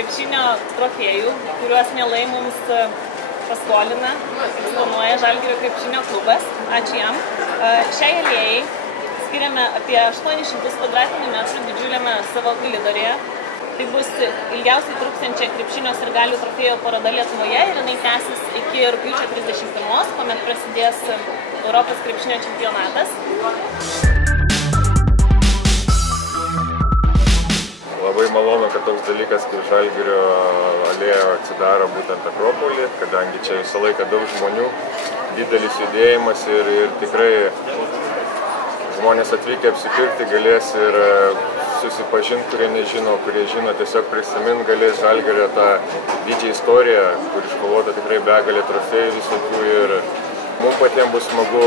krepšinio trofėjų, kuriuos mielai mums paskolina, eksponuoja Žalgirio krepšinio klubas. Ačiū jam. Šiai alėjai skiriame apie 800 kvadratinių metrų didžiuliame savo koridoriuje. Tai bus ilgiausiai truksiančia krepšinio sirgalių trofėjų paroda Lietuvoje ir jinai tęsis iki rugpjūčio 31, kuomet prasidės Europos krepšinio čempionatas. Labai malonu, kad toks dalykas kaip Žalgirio alėja atsidaro būtent Akropolį, kadangi čia visą laiką daug žmonių, didelis judėjimas ir tikrai žmonės atvykę apsipirkti galės ir susipažinti, kurie nežino, kurie žino, tiesiog prisimint galės Žalgirio tą didžią istoriją, kur iškovota tikrai begalė trofėjų visokių ir mums patiems bus smagu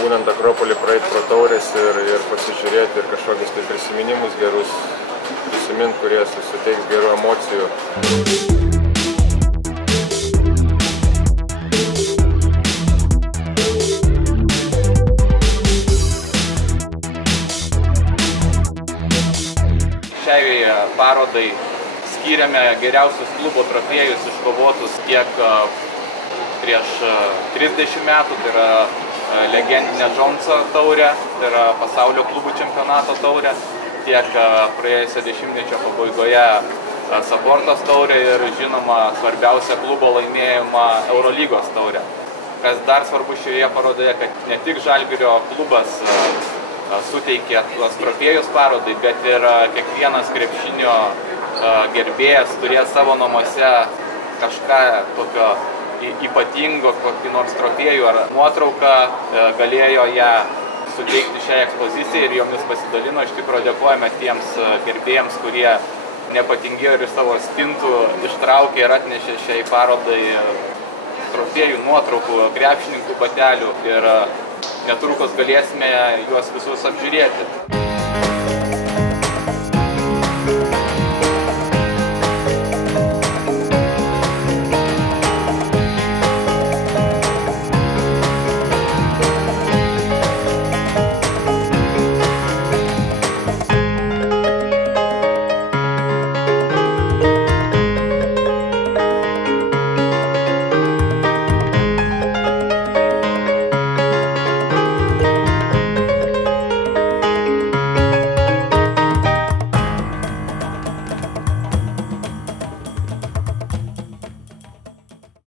būnant Akropolį praeiti pro taurės ir pasižiūrėti ir kažkokius tai prisiminimus gerus prisimint, kurie suteiks gerų emocijų. Šiai parodai skyrėme geriausius klubo trofėjus iškovotus tiek prieš 30 metų, tai yra legendinė Džonso taurė, tai yra pasaulio klubų čempionato taurė, tiek praėjusio dešimtmečio pabaigoje Saportos taurė ir žinoma svarbiausia klubo laimėjimą Eurolygos taurė. Kas dar svarbu šioje parodoje, kad ne tik Žalgirio klubas suteikė tuos trofėjus parodai, bet ir kiekvienas krepšinio gerbėjas turės savo namuose kažką tokio ypatingo, kokį nors trofėjų ar nuotrauką, galėjo ją suteikti šią ekspoziciją ir jomis pasidalino. Iš tikrųjų dėkojame tiems gerbėjams, kurie nepatingėjo ir iš savo spintų ištraukė ir atnešė šiai parodai trofėjų, nuotraukų, krepšininkų batelių ir netrukus galėsime juos visus apžiūrėti.